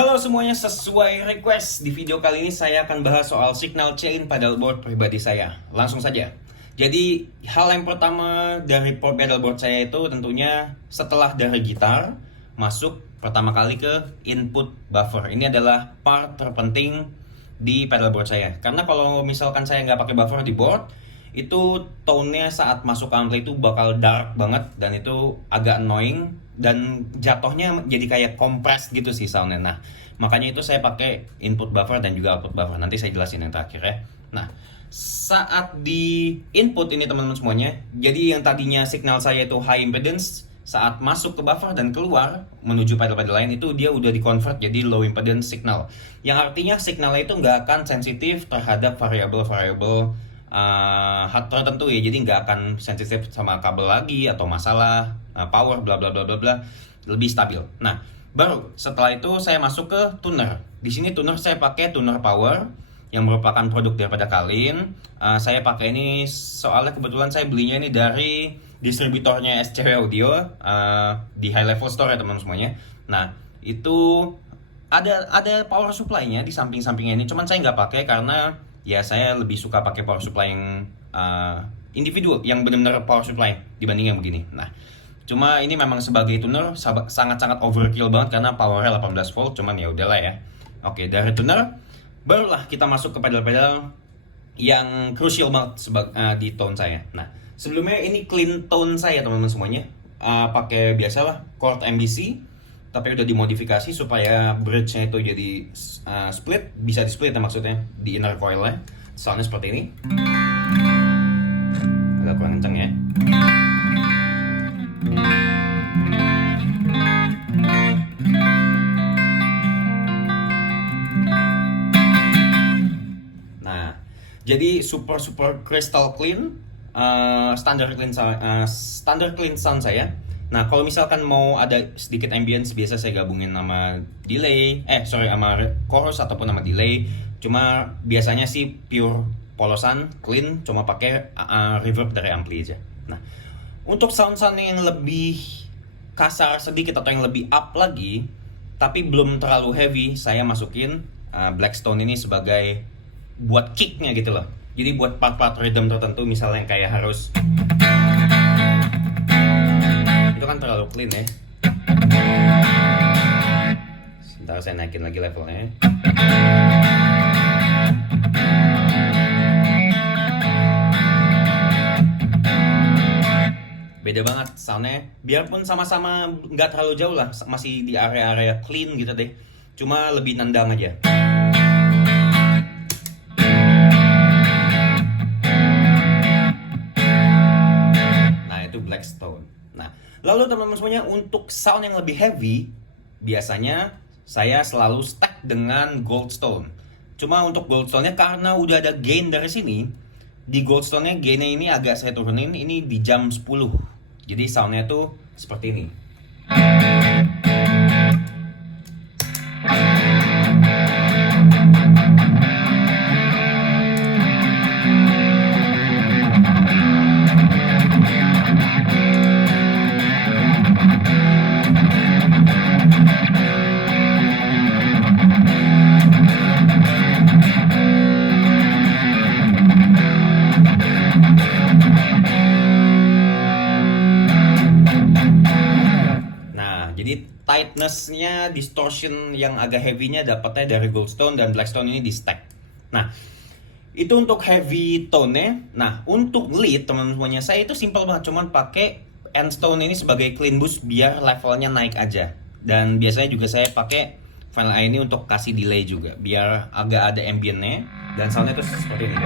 Halo semuanya, sesuai request di video kali ini saya akan bahas soal signal chain pedalboard pribadi saya. Langsung saja. Jadi hal yang pertama dari pedalboard saya itu tentunya setelah dari gitar masuk pertama kali ke input buffer. Ini adalah part terpenting di pedalboard saya. Karena kalau misalkan saya nggak pakai buffer di board, itu tone-nya saat masuk ke ampli itu bakal dark banget dan itu agak annoying dan jatuhnya jadi kayak compressed gitu sih soundnya. Nah, makanya itu saya pakai input buffer dan juga output buffer. Nanti saya jelasin yang terakhir ya. Nah, saat di input ini teman-teman semuanya, jadi yang tadinya signal saya itu high impedance, saat masuk ke buffer dan keluar menuju pedal-pedal lain itu dia udah di convert jadi low impedance signal. Yang artinya signalnya itu nggak akan sensitif terhadap variabel-variabel tertentu ya, jadi nggak akan sensitif sama kabel lagi atau masalah power bla bla bla bla bla, lebih stabil. Nah, baru setelah itu saya masuk ke tuner. Di sini tuner saya pakai tuner power yang merupakan produk daripada Kalin. Saya pakai ini soalnya kebetulan saya belinya ini dari distributornya SCW Audio di High Level Store ya teman semuanya. Nah, itu ada power supply-nya di samping-sampingnya ini. Cuman saya nggak pakai karena ya saya lebih suka pakai power supply yang individual, yang benar-benar power supply dibanding yang begini. Nah, cuma ini memang sebagai tuner sangat-sangat overkill banget karena powernya 18 volt. Cuman ya udahlah ya. Oke, dari tuner barulah kita masuk ke pedal-pedal yang crucial banget di tone saya. Nah, sebelumnya ini clean tone saya teman-teman semuanya. Pakai biasalah chord MBC, tapi udah dimodifikasi supaya bridge-nya itu jadi split, bisa di split ya maksudnya di inner coil-nya. Soundnya seperti ini. Agak kurang kencang ya. Nah, jadi super crystal clean, standar clean sound saya. Nah, kalau misalkan mau ada sedikit ambience, biasa saya gabungin sama delay, sama chorus ataupun sama delay. Cuma biasanya sih pure polosan, clean, cuma pakai reverb dari ampli aja. Nah, untuk sound-sound yang lebih kasar sedikit atau yang lebih up lagi, tapi belum terlalu heavy, saya masukin Blackstone ini sebagai buat kicknya gitu loh. Jadi buat part-part rhythm tertentu, misalnya yang kayak harus itu kan terlalu clean ya. Sebentar saya naikin lagi levelnya. Beda banget soundnya, biarpun sama-sama nggak terlalu jauh lah, masih di area-area clean gitu deh, cuma lebih nendang aja. Nah, itu Blackstone. Nah, lalu teman-teman semuanya, untuk sound yang lebih heavy biasanya saya selalu stack dengan Goldstone. Cuma untuk Goldstone-nya karena udah ada gain dari sini, di Goldstone-nya gain-nya ini agak saya turunin, ini di jam 10. Jadi sound-nya tuh seperti ini. Jadi tightness-nya, distortion yang agak heavy-nya dapatnya dari Goldstone, dan Blackstone ini di stack. Nah, itu untuk heavy tone-nya. Nah, untuk lead teman-teman semuanya, saya itu simple banget, cuman pakai Endstone ini sebagai clean boost biar levelnya naik aja. Dan biasanya juga saya pakai Final A ini untuk kasih delay juga, biar agak ada ambient-nya dan sound-nya itu seperti ini.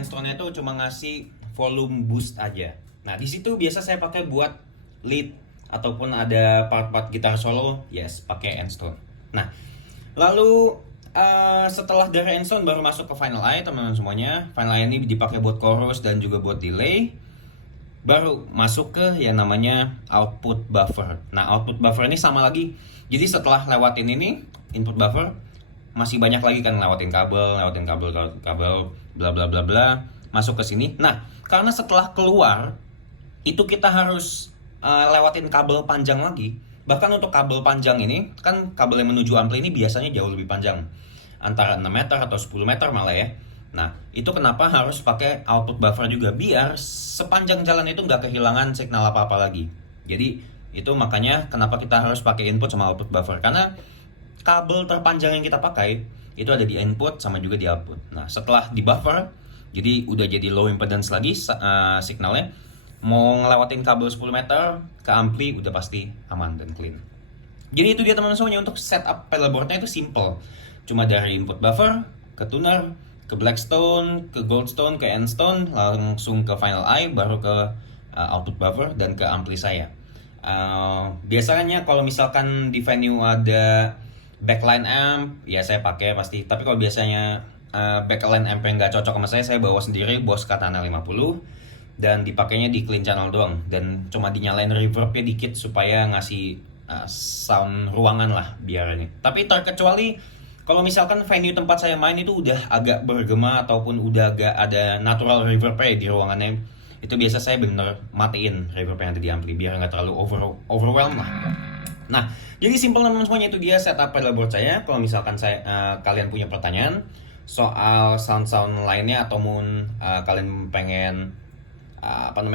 Endstone-nya itu cuma ngasih volume boost aja. Nah, di situ biasa saya pakai buat lead ataupun ada part-part gitar solo, yes, pakai Endstone. Nah, lalu Setelah dari Enstone baru masuk ke Final Eye teman-teman semuanya. Final Eye ini dipakai buat chorus dan juga buat delay. Baru masuk ke yang namanya output buffer. Nah, output buffer ini sama lagi. Jadi setelah lewatin ini input buffer, masih banyak lagi kan lewatin kabel, bla bla bla bla, masuk ke sini. Nah, karena setelah keluar itu kita harus lewatin kabel panjang lagi. Bahkan untuk kabel panjang ini, kan kabel yang menuju ampli ini biasanya jauh lebih panjang. Antara 6 meter atau 10 meter malah ya. Nah, itu kenapa harus pakai output buffer juga, biar sepanjang jalan itu nggak kehilangan signal apa-apa lagi. Jadi, itu makanya kenapa kita harus pakai input sama output buffer. Karena kabel terpanjang yang kita pakai, itu ada di input sama juga di output. Nah, setelah di buffer, jadi udah jadi low impedance lagi signalnya. Mau ngelewatin kabel 10 meter ke ampli udah pasti aman dan clean. Jadi itu dia teman-teman semuanya, untuk setup pedalboardnya itu simple. Cuma dari input buffer, ke tuner, ke Blackstone, ke Goldstone, ke Enstone, langsung ke Final Eye, baru ke output buffer dan ke ampli saya. Biasanya kalau misalkan di venue ada backline amp, ya saya pakai pasti. Tapi kalau biasanya backline amp yang nggak cocok sama saya bawa sendiri Boss Katana 50 dan dipakainya di clean channel doang, dan cuma dinyalain reverbnya dikit supaya ngasih sound ruangan lah biar ini. Tapi terkecuali kalau misalkan venue tempat saya main itu udah agak bergema ataupun udah agak ada natural reverbnya di ruangannya, itu biasa saya bener matiin reverb yang ada di ampli biar nggak terlalu overwhelm lah. Nah, jadi simple teman-teman semuanya, itu dia setup pedalboard saya. Kalau misalkan kalian punya pertanyaan soal sound-sound lainnya ataupun kalian pengen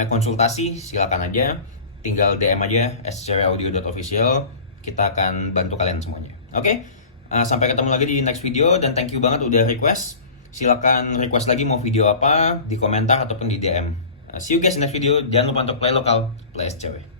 konsultasi, silakan aja, tinggal DM aja scraudio.official, kita akan bantu kalian semuanya. Oke? Sampai ketemu lagi di next video, dan thank you banget udah request. Silakan request lagi mau video apa di komentar ataupun di DM. See you guys in next video. Jangan lupa untuk play lokal, play SCW.